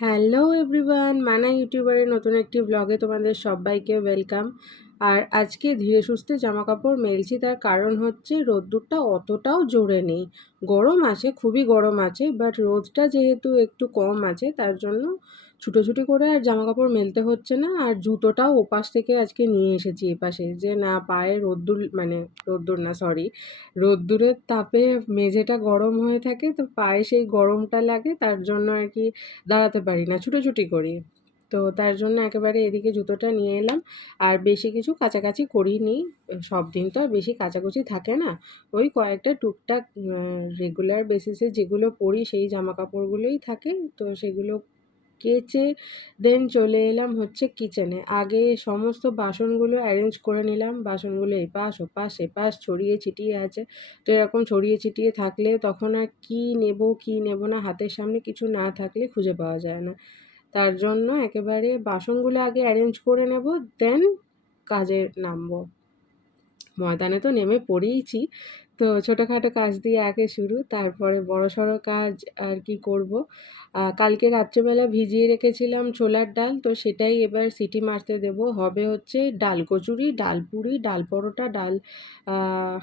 Hello everyone, মানা ইউটিউবারের নতুন একটি ব্লগে তোমাদের সবাইকে ওয়েলকাম আর আজকে ধীরে সুস্থে জামা কাপড় মেলছি, তার কারণ হচ্ছে রোদ্দুরটা অতটাও জোরে নেই। গরম আছে, খুবই গরম আছে বাট রোদটা যেহেতু একটু কম আছে, তার জন্য ছুটোছুটি করে আর জামা কাপড় মেলতে হচ্ছে না। আর জুতোটাও ওপাশ থেকে আজকে নিয়ে এসেছি এপাশে। যে না, পায়ে রোদ্দুর মানে রোদ্দুর না সরি রোদ্দুরের তাপে মেঝেটা গরম হয়ে থাকে, তো পায়ে সেই গরমটা লাগে, তার জন্য আর কি দাঁড়াতে পারি না, ছুটোছুটি করি। তো তার জন্য একেবারে এদিকে জুতোটা নিয়ে এলাম। আর বেশি কিছু কাছাকাছি করিনি, সব দিন তো আর বেশি কাচাকুচি থাকে না। ওই কয়েকটা টুকটাক রেগুলার বেসিসে যেগুলো পরি, সেই জামা কাপড়গুলোই থাকে, তো সেগুলো কেচে দেন চলে এলাম হচ্ছে কিচেনে আগে সমস্ত বাসনগুলো অ্যারেঞ্জ করে নিলাম, বাসনগুলো এপাশ ওপাশ, এপাশ, ছড়িয়ে ছিটিয়ে আছে। তো এরকম ছড়িয়ে ছিটিয়ে থাকলে তখন আর কী নেব কী নেব না, হাতের সামনে কিছু না থাকলে খুঁজে পাওয়া যায় না। তার জন্য একেবারে বাসনগুলো আগে অ্যারেঞ্জ করে নেব দেন কাজে নামবো। ময়দানে তো নেমে পড়েইছি। তো ছোটোখাটো কাজ দিয়ে আগে শুরু, তারপরে বড় সড়ো কাজ আর কি করব। কালকে রাত্রেবেলা ভিজিয়ে রেখেছিলাম ছোলার ডাল, তো সেটাই এবার সিটি মারতে দেব। হবে হচ্ছে ডাল কচুরি, ডাল পুরি, ডাল পরোটা, ডাল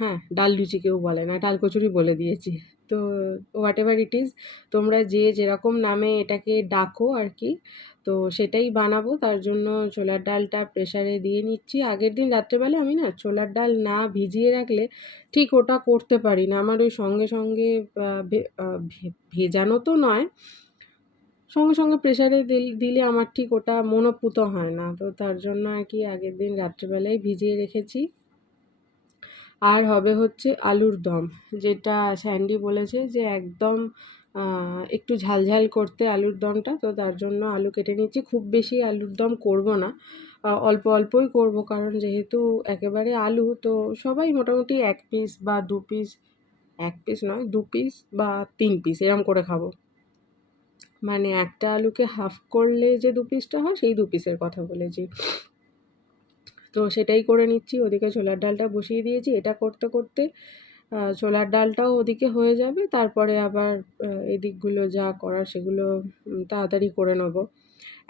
হ্যাঁ ডাল লুচি কেউ বলে না, ডাল কচুরি বলে দিয়েছি। তো হোয়াট এভার ইট ইজ তোমরা যে যেরকম নামে এটাকে ডাকো আর কি তো সেটাই বানাবো। তার জন্য ছোলার ডালটা প্রেশারে দিয়ে নিচ্ছি। আগের দিন রাত্রেবেলা আমি না ছোলার ডাল না ভিজিয়ে রাখলে ঠিক ওটা করতে পারি না। আমার ওই সঙ্গে সঙ্গে ভেজানো তো নয়, সঙ্গে সঙ্গে প্রেশারে দিলে আমার ঠিক ওটা মনোপুত হয় না। তো তার জন্য আর কি আগের দিন রাত্রেবেলায় ভিজিয়ে রেখেছি। আর হবে হচ্ছে আলুর দম, যেটা স্যান্ডি বলেছে যে একদম একটু ঝালঝাল করতে আলুর দমটা, তো তার জন্য আলু কেটে নিচ্ছি। খুব বেশি আলুর দম করব না অল্প অল্পই করব, কারণ যেহেতু একেবারে আলু, তো সবাই মোটামুটি এক পিস বা দু পিস এক পিস নয়, দু পিস বা তিন পিস এরম করে খাব। মানে একটা আলুকে হাফ করলে যে দু পিসটা হয়, সেই দু পিসের কথা বলেছি। তো সেটাই করে নিচ্ছি। ওদিকে ছোলার ডালটা বসিয়ে দিয়েছি। এটা করতে করতে ছোলার ডালটাও ওদিকে হয়ে যাবে। তারপরে আবার এদিকগুলো যা করার সেগুলো তাড়াতাড়ি করে নেব।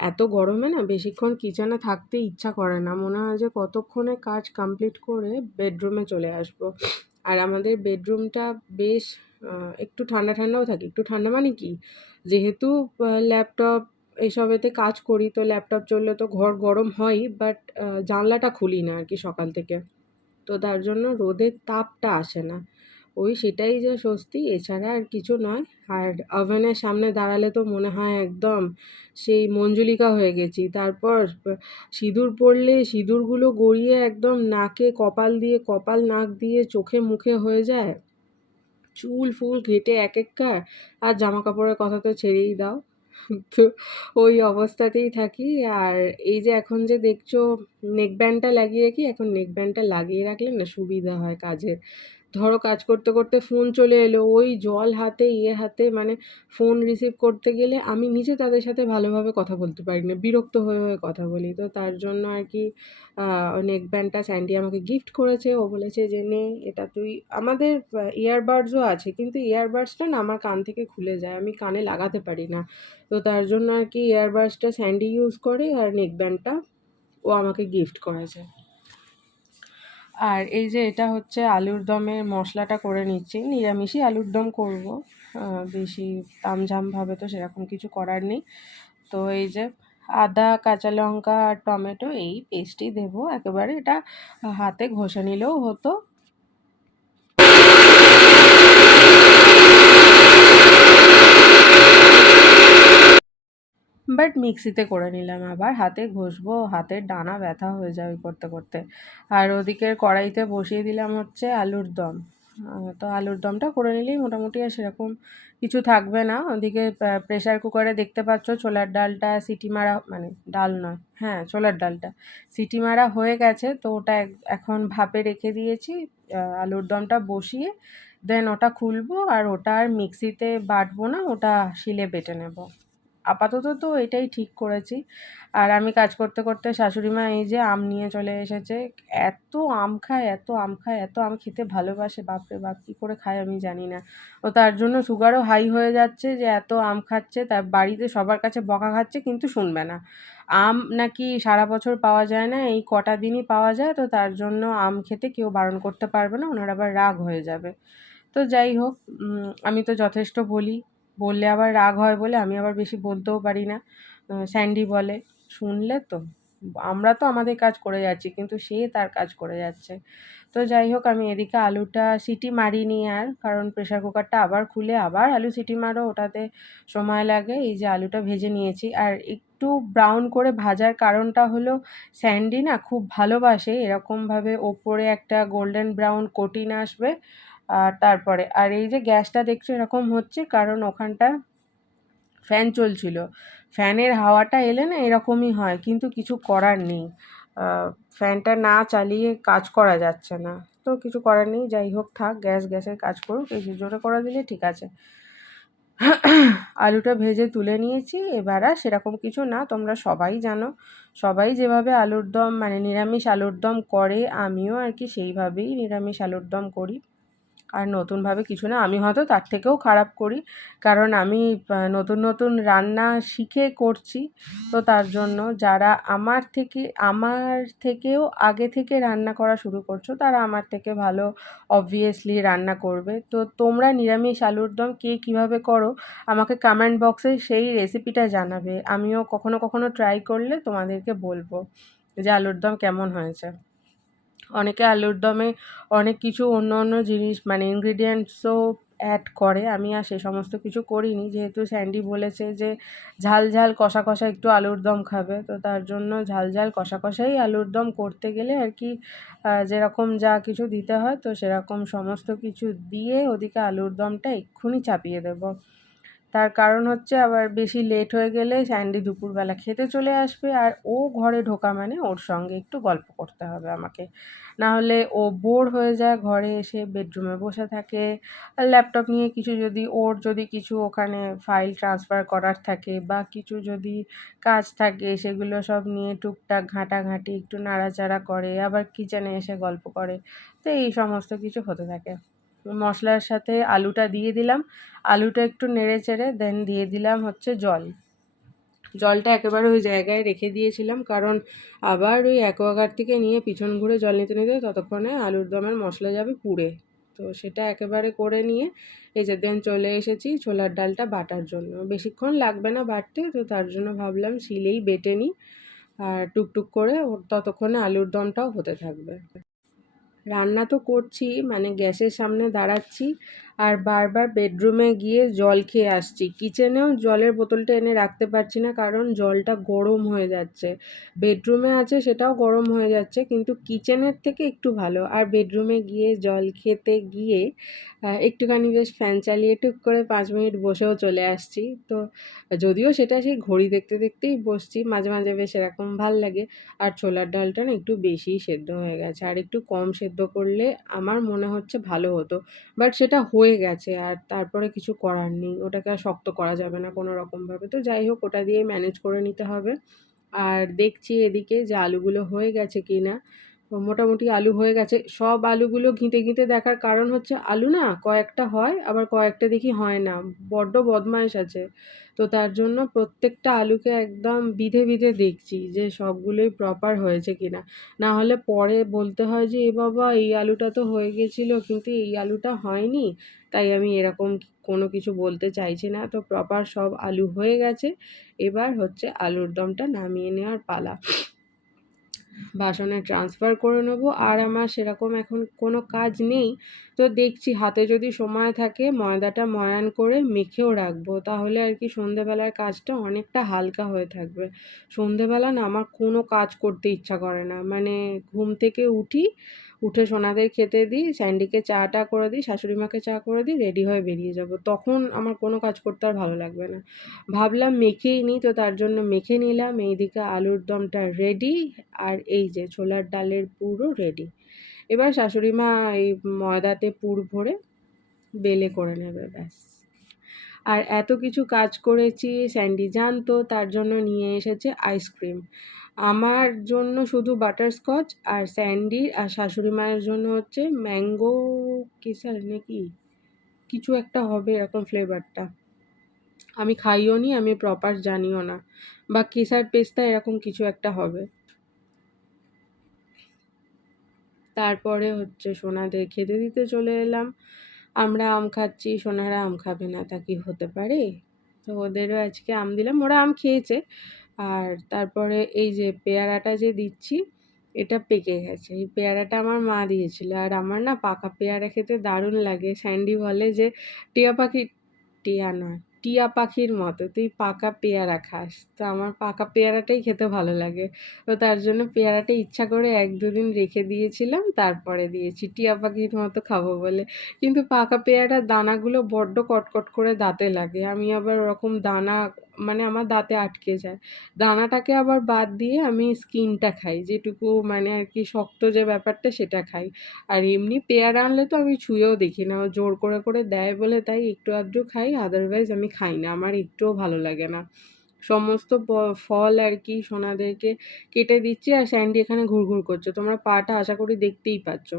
এত গরমে না বেশিক্ষণ কিচেনে থাকতে ইচ্ছা করে না। মনে হয় যে কতক্ষণে কাজ কমপ্লিট করে বেডরুমে চলে আসব। আর আমাদের বেডরুমটা বেশ একটু ঠান্ডা ঠান্ডাও থাকে। একটু ঠান্ডা মানে কি? যেহেতু ল্যাপটপ এসবেতে কাজ করি, তো ল্যাপটপ চললে তো ঘর গরম হয়ই বাট জানলাটা খুলি না আর কি সকাল থেকে। তো তার জন্য রোদের তাপটা আসে না। ওই সেটাই যে স্বস্তি, এছাড়া আর কিছু নয়। আর ওভেনের সামনে দাঁড়ালে তো মনে হয় একদম সেই মঞ্জুলিকা হয়ে গেছি। তারপর সিঁদুর পড়লে সিঁদুরগুলো গড়িয়ে একদম নাকে কপাল দিয়ে, কপাল নাক দিয়ে চোখে মুখে হয়ে যায়। চুল ফুল ঘেটে এক এককার আর জামা কাপড়ের কথা তো ছেড়েই দাও। তো ওই অবস্থাতেই থাকি। আর এই যে এখন যে দেখছ নেক ব্যান্ডটা লাগিয়ে রাখি, এখন নেক ব্যান্ডটা লাগিয়ে রাখলে না সুবিধা হয় কাজের। ধরো কাজ করতে করতে ফোন চলে এলো। ওই জল হাতে ইয়ে হাতে মানে ফোন রিসিভ করতে গেলে আমি নিজে তাদের সাথে ভালোভাবে কথা বলতে পারি না। বিরক্ত হয়ে হয়ে কথা বলি। তো তার জন্য আর কি নেক ব্যান্ডটা স্যান্ডি আমাকে গিফট করেছে। ও বলেছে যে, নে, এটা তুই আমাদের ইয়ারবাডসও আছে, কিন্তু ইয়ারবাডসটা না আমার কান থেকে খুলে যায়। আমি কানে লাগাতে পারি না। তো তার জন্য আর কি ইয়ারবাডসটা স্যান্ডি ইউজ করে আর নেক ব্যান্ডটা ও আমাকে গিফট করেছে। আর এই যে এটা হচ্ছে আলুর দমের মশলাটা করে নিচ্ছি, নিরামিষই আলুর দম করব। বেশি তামঝামভাবে তো সেরকম কিছু করার নেই। তো এই যে আদা, কাঁচা লঙ্কা আর টমেটো এই পেস্টই দেবো। একেবারে এটা হাতে ঘষে নিলেও হতো। বাট মিক্সিতে করে নিলাম আবার। হাতে ঘষবো, হাতের ডানা ব্যথা হয়ে যায় করতে করতে। আর ওদিকের কড়াইতে বসিয়ে দিলাম হচ্ছে আলুর দম। তো আলুর দমটা করে নিলেই মোটামুটি আর সেরকম কিছু থাকবে না। ওদিকে প্রেশার কুকারে দেখতে পাচ্ছ ছোলার ডালটা সিটি মারা মানে ডাল নয় হ্যাঁ ছোলার ডালটা সিটি মারা হয়ে গেছে। তো ওটা এখন ভাপে রেখে দিয়েছি। আলুর দমটা বসিয়ে দেন ওটা খুলবো আর ওটা আর মিক্সিতে বাটবো না, ওটা শিলে বেটে নেব। আপাতত তো এটাই ঠিক করেছি। আর আমি কাজ করতে করতে শাশুড়ি মা এই যে আম নিয়ে চলে এসেছে। এত আম খায়, এত আম খায়, এত আম খেতে ভালোবাসে, বাপরে বাপ, কী করে খায় আমি জানি না। ও তার জন্য সুগারও হাই হয়ে যাচ্ছে যে এত আম খাচ্ছে, তার বাড়িতে সবার কাছে বকা খাচ্ছে কিন্তু শুনবে না। আম নাকি সারা বছর পাওয়া যায় না, এই কটা দিনই পাওয়া যায়, তো তার জন্য আম খেতে কেউ বারণ করতে পারবে না, ওনার আবার রাগ হয়ে যাবে। তো যাই হোক আমি তো যথেষ্ট বলি। বললে আবার রাগ হয় বলে আমি আবার বেশি বলতেও পারি না। স্যান্ডি বলে, শুনলে তো, আমরা তো আমাদের কাজ করে যাচ্ছি, কিন্তু সে তার কাজ করে যাচ্ছে। তো যাই হোক, আমি এদিকে আলুটা সিটি মারিনি আর, কারণ প্রেশার কুকারটা আবার খুলে আবার আলু সিটি মারো, ওটাতে সময় লাগে, এই যে আলুটা ভেজে নিয়েছি। আর একটু ব্রাউন করে ভাজার কারণটা হলো, স্যান্ডি না খুব ভালোবাসে, এরকমভাবে ওপরে একটা গোল্ডেন ব্রাউন কোটিন আসবে তারপরে। আর এই যে গ্যাসটা দেখছ এরকম হচ্ছে কারণ ওখানটা ফ্যান চলছিল। ফ্যানের হাওয়াটা এলে না এরকমই হয়, কিন্তু কিছু করার নেই। ফ্যানটা না চালিয়ে কাজ করা যাচ্ছে না। তো কিছু করার নেই, যাই হোক থাক, গ্যাস গ্যাসের কাজ করুক, এই জোরে করে দিলে ঠিক আছে। আলুটা ভেজে তুলে নিয়েছি, এবার আর সেরকম কিছু না, তোমরা সবাই জানো। সবাই যেভাবে আলুর দম মানে নিরামিষ আলুর দম করে, আমিও আর কি সেইভাবেই নিরামিষ আলুর দম করি। আর নতুনভাবে কিছু না, আমি হয়তো তার থেকেও খারাপ করি। কারণ আমি নতুন নতুন রান্না শিখে করছি। তো তার জন্য যারা আমার থেকে, আমার থেকেও আগে থেকে রান্না করা শুরু করছ, তারা আমার থেকে ভালো অবভিয়াসলি রান্না করবে। তো তোমরা নিরামিষ আলুর দম কে কীভাবে করো, আমাকে কমেন্ট বক্সে সেই রেসিপিটা জানাবে। আমিও কখনো কখনো ট্রাই করলে তোমাদেরকে বলব যে আলুর দম কেমন হয়েছে। অনেকে আলুর দমে অনেক কিছু অন্য অন্য জিনিস মানে ইনগ্রিডিয়েন্টসও অ্যাড করে। আমি আর সে সমস্ত কিছু করিনি। যেহেতু স্যান্ডি বলেছে যে ঝাল ঝাল কষা কষা একটু আলুর দম খাবে, তো তার জন্য ঝাল ঝাল কষা কষাই আলুর দম করতে গেলে আর কি যেরকম যা কিছু দিতে হয়, তো সেরকম সমস্ত কিছু দিয়ে ওদিকে আলুর দমটা এক্ষুনি চাপিয়ে দেবো। তার কারণ হচ্ছে আবার বেশি লেট হয়ে গেলে স্যান্ডি দুপুরবেলা খেতে চলে আসবে আর ও ঘরে ঢোকা মানে ওর সঙ্গে একটু গল্প করতে হবে আমাকে। না হলে ও বোর হয়ে যায় ঘরে এসে বেডরুমে বসে থাকে। ল্যাপটপ নিয়ে কিছু যদি ওর যদি কিছু ওখানে ফাইল ট্রান্সফার করার থাকে বা কিছু যদি কাজ থাকে সেগুলো সব নিয়ে টুকটাক ঘাঁটাঘাঁটি একটু নাড়াচাড়া করে, আবার কিচেনে এসে গল্প করে, তো এই সমস্ত কিছু হতে থাকে। মশলার সাথে আলুটা দিয়ে দিলাম। আলুটা একটু নেড়ে চেড়ে দেন দিয়ে দিলাম হচ্ছে জল। জলটা একেবারে ওই জায়গায় রেখে দিয়েছিলাম কারণ আবার ওই অ্যাকোয়াগার্ড থেকে নিয়ে পিছন ঘুরে জল নিতে নিতে ততক্ষণে আলুর দমের মশলা যাবে পুড়ে। তো সেটা একেবারে করে নিয়ে এই যে দেন চলে এসেছি ছোলার ডালটা বাটার জন্য। বেশিক্ষণ লাগবে না বাটতে তো তার জন্য ভাবলাম শিলেই বেটে নিই। আর টুকটুক করে ততক্ষণে আলুর দমটাও হতে থাকবে। রান্না তো করছি মানে গ্যাসের সামনে দাঁড়াচ্ছি। আর বারবার বেডরুমে গিয়ে জল খেয়ে আসছি। কিচেনেও জলের বোতলটা এনে রাখতে পারছি না কারণ জলটা গরম হয়ে যাচ্ছে। বেডরুমে আছে সেটাও গরম হয়ে যাচ্ছে কিন্তু কিচেনের থেকে একটু ভালো। আর বেডরুমে গিয়ে জল খেতে গিয়ে একটুখানি বেশ ফ্যান চালিয়ে টুক করে পাঁচ মিনিট বসেও চলে আসছি। তো যদিও সেটা সেই ঘড়ি দেখতে দেখতেই বসছি, মাঝে মাঝে বেশ এরকম ভালো লাগে। আর ছোলার ডালটা না একটু বেশিই সেদ্ধ হয়ে গেছে। আর একটু কম সেদ্ধ করলে আমার মনে হচ্ছে ভালো হতো। বাট সেটা হয়ে গেছে আর তারপরে কিছু করার নেই। ওটাকে আর শক্ত করা যাবে না কোনো রকমভাবে। তো যাই হোক, ওটা দিয়ে ম্যানেজ করে নিতে হবে। আর দেখছি এদিকে যে আলুগুলো হয়ে গেছে কি না মোটামুটি আলু হয়ে গেছে। সব আলুগুলো ঘিঁটে ঘিঁটে দেখার কারণ হচ্ছে আলু না কয়েকটা হয়, আবার কয়েকটা দেখি হয় না। বড্ড বদমাইশ আছে। তো তার জন্য প্রত্যেকটা আলুকে একদম বিধে বিধে দেখছি যে সবগুলোই প্রপার হয়েছে কিনা। না হলে পরে বলতে হয় যে, এ বাবা, এই আলুটা তো হয়ে গেছিল, কিন্তু এই আলুটা হয়নি। তাই আমি এরকম কোনো কিছু বলতে চাইছি না। তো প্রপার সব আলু হয়ে গেছে। এবার হচ্ছে আলুর দমটা নামিয়ে নেওয়ার পালা। বাসনে ট্রান্সফার করে নেব। আর আমার সেরকম এখন কোনো কাজ নেই। তো দেখছি হাতে যদি সময় থাকে ময়দাটা ময়ান করে মেখেও রাখব। তাহলে আর কি সন্ধেবেলার কাজটা অনেকটা হালকা হয়ে থাকবে। সন্ধেবেলা না আমার কোনো কাজ করতে ইচ্ছা করে না। মানে ঘুম থেকে উঠি উঠে সোনাদের খেতে দিই, স্যান্ডিকে চাটা করে দিই, শাশুড়ি মাকে চা করে দিই, রেডি হয়ে বেরিয়ে যাব। তখন আমার কোনো কাজ করতে আর ভালো লাগবে না। ভাবলাম মেখেই নিই, তো তার জন্য মেখে নিলাম। এইদিকে আলুর দমটা রেডি, আর এই যে ছোলার ডালের পুরো রেডি। এবার শাশুড়ি মা এই ময়দাতে পুর ভরে বেলে করে নেবে, ব্যাস। আর এত কিছু কাজ করেছি, স্যান্ডি জানতো, তার জন্য নিয়ে এসেছে আইসক্রিম। আমার জন্য শুধু বাটারস্কচ আর স্যান্ডির আর শাশুড়ি মায়ের জন্য হচ্ছে ম্যাঙ্গো কেসার নাকি? কিছু একটা হবে এরকম ফ্লেভারটা আমি খাইও নি, আমি প্রপার জানিও না। বা কেসার পেস্তা এরকম কিছু একটা হবে। তারপরে হচ্ছে সোনাদের খেতে দিতে চলে এলাম। আমরা আম খাচ্ছি, সোনারা আম খাবে না, তা কি হতে পারে? তো ওদেরও আজকে আম দিলাম, ওরা আম খেয়েছে। আর তারপরে এই যে পেয়ারাটা যে দিচ্ছি, এটা পেকে গেছে। এই পেয়ারাটা আমার মা দিয়েছিল। আর আমার না পাকা পেয়ারা খেতে দারুণ লাগে। স্যান্ডি বলে যে, টিয়া পাখি টিয়া নয়, টিয়া পাখির মতো। তুই পাকা পেয়ারা খাস। তো আমার পাকা পেয়ারাটাই খেতে ভালো লাগে। তো তার জন্য পেয়ারাটা ইচ্ছা করে এক দুদিন রেখে দিয়েছিলাম। তারপরে দিয়েছি, টিয়া পাখির মতো খাব বলে। কিন্তু পাকা পেয়ারার দানাগুলো বড্ড কটকট করে দাঁতে লাগে। আমি আবার ওরকম দানা মানে আমার দাঁতে আটকে যায়। দানাটাকে আবার বাদ দিয়ে আমি স্কিনটা খাই, যেটুকু মানে আর কি শক্ত যে ব্যাপারটা সেটা খাই। আর এমনি পেয়ারা আনলে তো আমি ছুঁয়েও দেখি না জোর করে করে দেয় বলে তাই একটু আধটু খাই আদারওয়াইজ আমি খাই না, আমার একটুও ভালো লাগে না। সমস্ত ফল আর কি সোনাদেরকে কেটে দিচ্ছি আর স্যান্ডি এখানে ঘুরঘুর করছে। তোমরা পাটা আশা করি দেখতেই পাচ্ছ।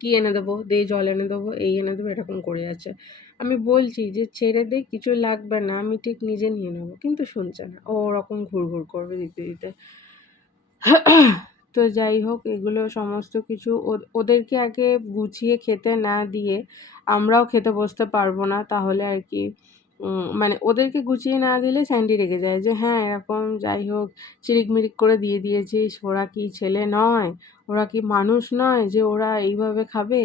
কি এনে দেবো? দে জল এনে দেবো, এই এনে দেবো, এরকম করে আছে। আমি বলছি যে, ছেড়ে দে, কিছু লাগবে না, আমি ঠিক নিজে নিয়ে নেব। কিন্তু শুনছে না। ও ওরকম ঘুরঘুর করবে দিতে দিতে। তো যাই হোক, এগুলো সমস্ত কিছু ওদেরকে আগে গুছিয়ে খেতে না দিয়ে আমরাও খেতে বসতে পারব না। তাহলে আর কি মানে ওদেরকে গুছিয়ে না দিলে স্যান্ডি রেগে যায় যে হ্যাঁ এরকম যাই হোক, চিরিক মিরিক করে দিয়ে দিয়েছিস, ওরা কি ছেলে নয়? ওরা কি মানুষ নয় যে, ওরা এইভাবে খাবে?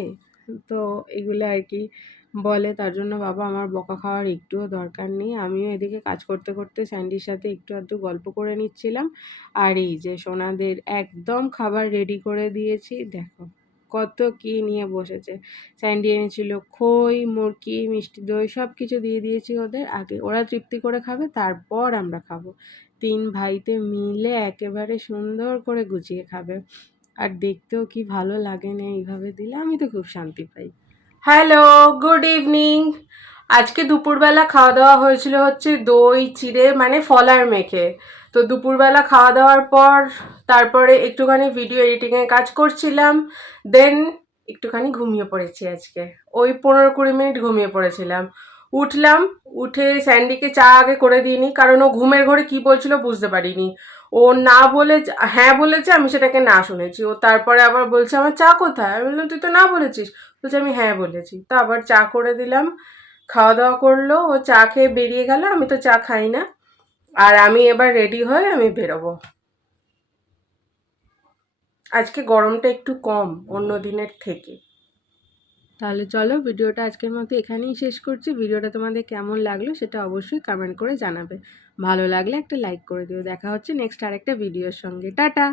তো এগুলো আর কি বলে, তার জন্য বাবা, আমার বকা খাওয়ার একটুও দরকার নেই। আমিও এদিকে কাজ করতে করতে স্যান্ডির সাথে একটু আধটু গল্প করে নিচ্ছিলাম। আর এই যে সোনাদের একদম খাবার রেডি করে দিয়েছি, দেখো কত কি নিয়ে বসেছে। স্যান্ডি এনেছিল খই মুরকি মিষ্টি দই সব কিছু দিয়ে দিয়েছি ওদের। আগে ওরা তৃপ্তি করে খাবে, তারপর আমরা খাব। তিন ভাইতে মিলে একেবারে সুন্দর করে গুছিয়ে খাবে। আর দেখতেও কি ভালো লাগে না এইভাবে দিলে, আমি তো খুব শান্তি পাই। Hello, good evening. আজকে দুপুরবেলা খাওয়া দাওয়া হয়েছিল হচ্ছে দই, চিড়ে মানে ফলার মেখে। তো দুপুরবেলা খাওয়া দাওয়ার পর তারপরে একটুখানি ভিডিও এডিটিংয়ের কাজ করছিলাম দেন একটুখানি ঘুমিয়ে পড়েছি আজকে। ওই পনেরো কুড়ি মিনিট ঘুমিয়ে পড়েছিলাম। উঠলাম, উঠে স্যান্ডিকে চা আগে করে দিইনি, কারণ ও ঘুমের ঘরে কি বলছিল বুঝতে পারিনি। ও না বলে হ্যাঁ বলেছে, আমি সেটাকে না শুনেছি। ও তারপরে আবার বলছে, আমার চা কোথায়? আমি বললাম, তুই তো না বলেছিস। বলছে আমি হ্যাঁ বলেছি। তো আবার চা করে দিলাম, খাওয়া দাওয়া করল, ও চা খেয়ে বেরিয়ে গেল, আমি তো চা খাই না। আর আমি এবার রেডি হয়ে আমি বেরোবো। আজকে গরমটা একটু কম অন্য দিনের থেকে। তাহলে চলো, ভিডিওটা আজকের মতো এখানেই শেষ করছি। ভিডিওটা তোমাদের কেমন লাগল সেটা অবশ্যই কমেন্ট করে জানাবে। ভালো লাগলে একটা লাইক করে দিও। দেখা হচ্ছে নেক্সট আরেকটা ভিডিওর সঙ্গে। টাটা!